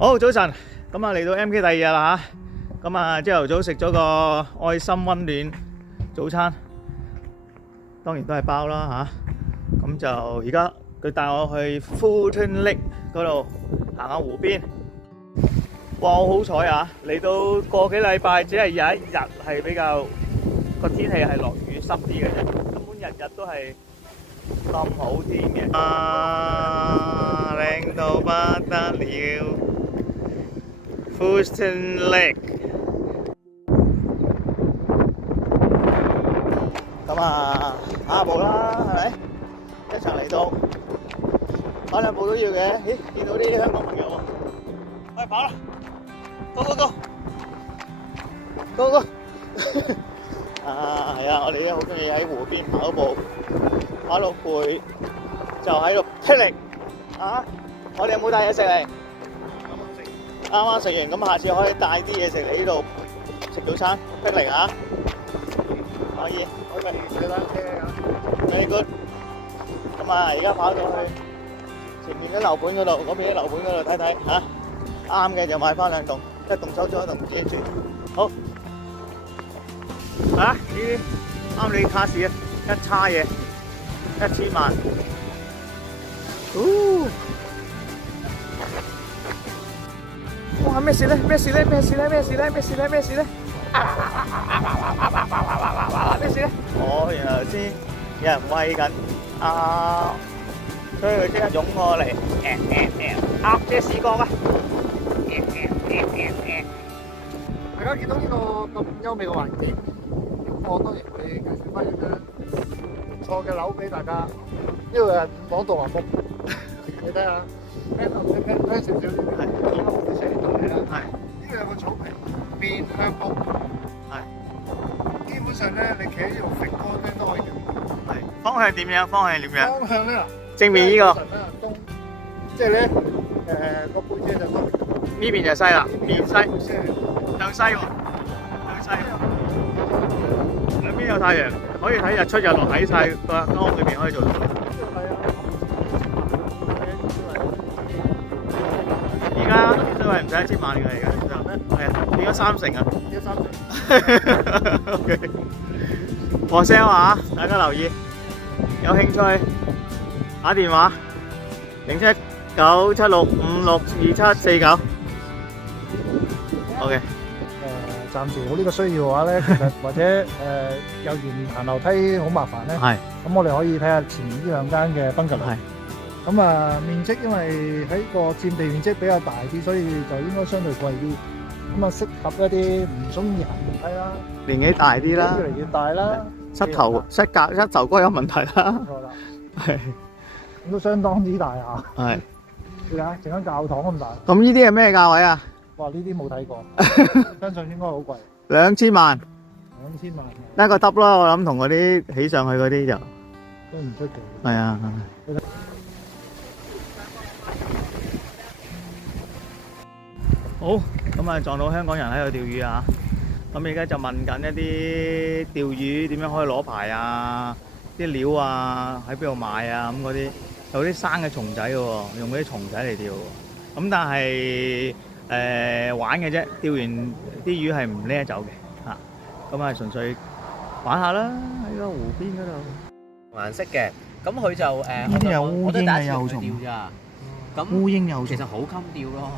好，早晨，咁啊嚟到 MK 第二日啦吓，咁啊朝頭早食咗個愛心溫暖早餐，當然都係包啦吓，咁就而家佢帶我去 Fulton Lake 嗰度行下湖邊。哇！好好彩啊，嚟到個幾禮拜，只係有一日係比較個天氣係落雨濕啲嘅啫，根本日日都係咁好天嘅。啊，靚到不得了！ Fulton Lake， 咁啊跑下步啦，係咪？一齊嚟到跑兩步都要嘅。咦，見到啲香港朋友喎，快跑啦 ！Go go go go go！ 啊，係啊，我哋咧好中意喺湖邊跑步，跑到攰就喺度霹靂啊！我哋有冇帶嘢食嚟？啱啱食完，咁下次可以帶啲嘢食嚟呢度食早餐，霹靂啊！可以，可以踩單車啊！Very good。咁啊，而家跑到去前面啲樓盤嗰度，嗰邊啲樓盤嗰度睇睇嚇，啱嘅就買翻兩棟，一棟收租，一棟自己住。好啊！呢啲啱你卡士啊，一叉嘢1000萬。哇！咩事咧？咩事咧？咩事咧？咩事咧？咩事咧？咩事咧？咩事咧？哦，原來頭先有人餵緊啊，所以佢即刻湧過嚟，咩視角啊！大家見到呢個咁優美嘅環境，我當然會介紹翻一間唔錯嘅樓俾大家。呢度係講道華福，你睇下。聽少少，係啱好啲寫度嚟啦。係呢度有個草坪，面向北。係基本上咧，你企喺呢度揈杆咧都可以嘅。係方向點樣？方向點樣？方向咧，正面呢個。東，即係咧個背脊就東。呢邊就西啦，面西。向西喎，向西。兩邊有太陽，可以睇日出日落喺晒個間屋裏邊可以做到。而家都係唔使1000萬嘅，而家係啊，變咗30啊，變咗30。OK， for sale啊，大家留意，有興趣打電話079765624749。OK。暫時冇呢個需要嘅話咧，其實或者有沿行樓梯好麻煩咧。係。咁我哋可以睇下前面呢兩間嘅賓格樓。係。咁啊，面積因為喺個佔地面積比較大啲，所以就應該相對貴啲。咁啊，適合一啲唔中意行樓梯啦，年紀大啲啦，越嚟越大啦，膝頭哥有問題啦。冇錯啦，係。咁都相當之大啊。係。你睇下，成間教堂咁大。咁呢啲係咩價位啊？哇！呢啲冇睇過，相信應該好貴。2000萬。2000萬。一個得咯，我諗同嗰啲起上去嗰啲就都唔出奇。係啊。好，咁啊撞到香港人喺度釣魚啊！咁而家就問緊一啲釣魚點樣可以攞牌啊？啲料啊喺邊度買啊？咁嗰啲有啲生嘅蟲仔嘅喎，用嗰啲蟲仔嚟釣喎。咁但係玩嘅啫，釣完啲魚係唔拎走嘅嚇。咁啊純粹玩下啦，喺個湖邊嗰度。顏色嘅，咁佢就呢啲有烏蠅嘅幼蟲。咁烏蠅幼蟲其實好襟釣咯。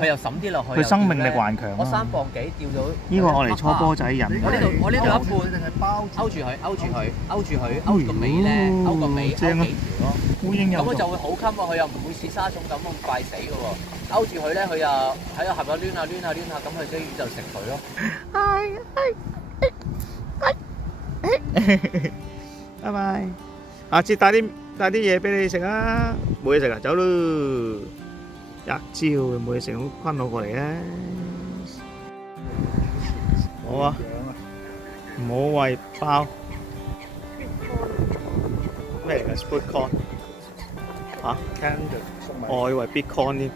佢又滲啲落去，佢生命力頑強啊！我3磅幾釣到呢個我嚟搓波仔人。我呢度一半勾住佢，勾個尾咧，勾個尾，勾幾條咯。烏蠅有咁佢就會好襟啊！佢又唔會似沙蟲咁快死嘅喎。勾住佢咧，佢又喺個盒度攣下，咁佢啲魚就食佢咯。拜拜。下次帶啲嘢俾你食啊！冇嘢食啊，走咯！一朝冇嘢食，咁昆我過嚟啊！好啊，唔好餵包。咩嚟㗎 ？Squid corn 嚇？我以為 Bitcoin 添。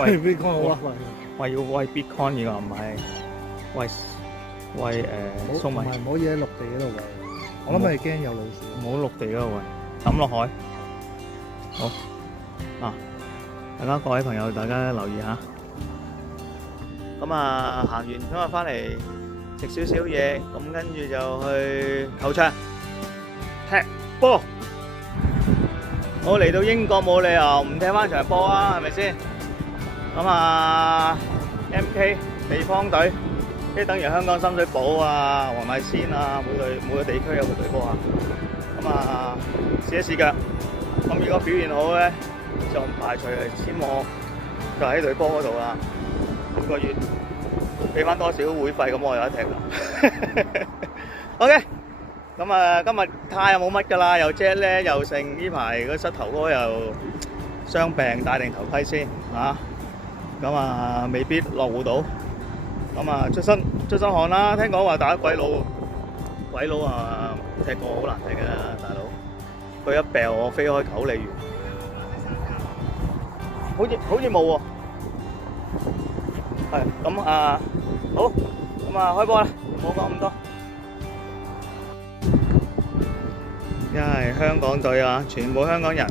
喂 Bitcoin 好啊！喂，要餵 Bitcoin 而家唔係餵粟米。唔好嘢喺陸地嗰度餵。我諗係驚有老鼠。唔好陸地嗰度餵，抌落海。好啊！大家各位朋友，大家留意下。咁啊行完咁啊翻嚟食少少嘢，咁跟住就去球場踢波。我嚟到英國冇理由唔踢翻場波啊，係咪先？咁啊 MK 地方隊，即係等於香港深水埗啊、黃大仙啊，每個地區有個隊波啊。咁啊試一試腳，咁如果表現好咧，就唔排除簽我就喺隊波嗰度啦。每個月俾翻多少會費，咁我有得踢啦。OK。咁啊，今日太又冇乜㗎啦，又 jet 咧，又剩呢排個膝頭哥又傷病，戴定頭盔先嚇。咁啊，未必落戶到。咁啊，出身汗啦，聽講話打鬼佬啊，踢過好難踢嘅大佬。佢一病我飛開9里遠，好似冇喎。係咁啊，好，咁啊開波啦，唔好講咁多。因為香港隊啊，全部香港人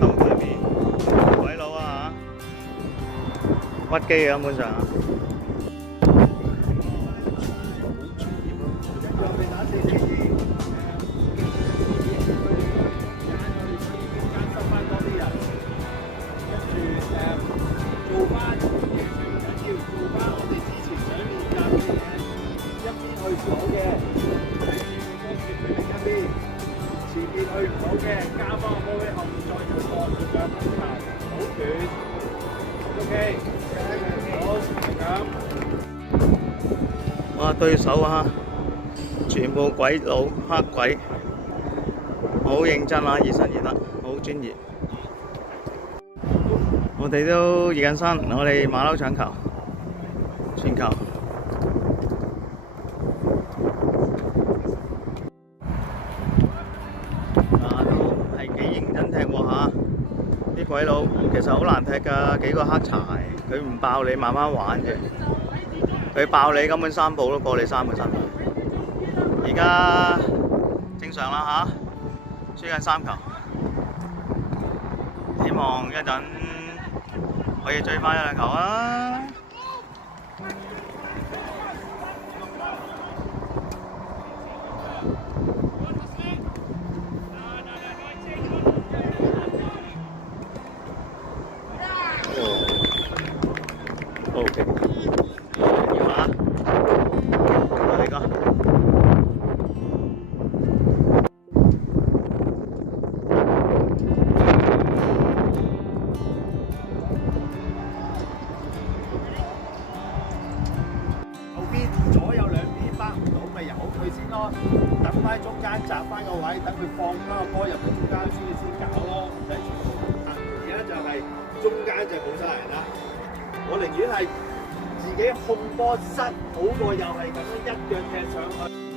鬥對面鬼佬啊屈機啊，根本上啊。前面去唔到嘅，加翻個波喺後面再入波，咁樣好短。OK，好，係咁。哇！對手啊，全部鬼佬黑鬼，好認真啊，熱身熱得好專業。我哋都熱緊身，我哋馬騮搶球，傳球。啲鬼佬其實好難踢㗎，幾個黑柴，佢唔爆你慢慢玩啫，佢爆你根本3步都過你3個身。而家正常啦嚇，輸緊3球，希望一陣可以追翻1兩球啊！OK， 要啊！嚟個。後邊左右兩邊包唔到，咪由佢先咯。等翻中間擲翻個位，等佢放翻個波入去中間先搞咯，唔使全部。而家就係中間就冇晒人啦。我寧願係自己控波失，好過又係咁樣一腳踢上去。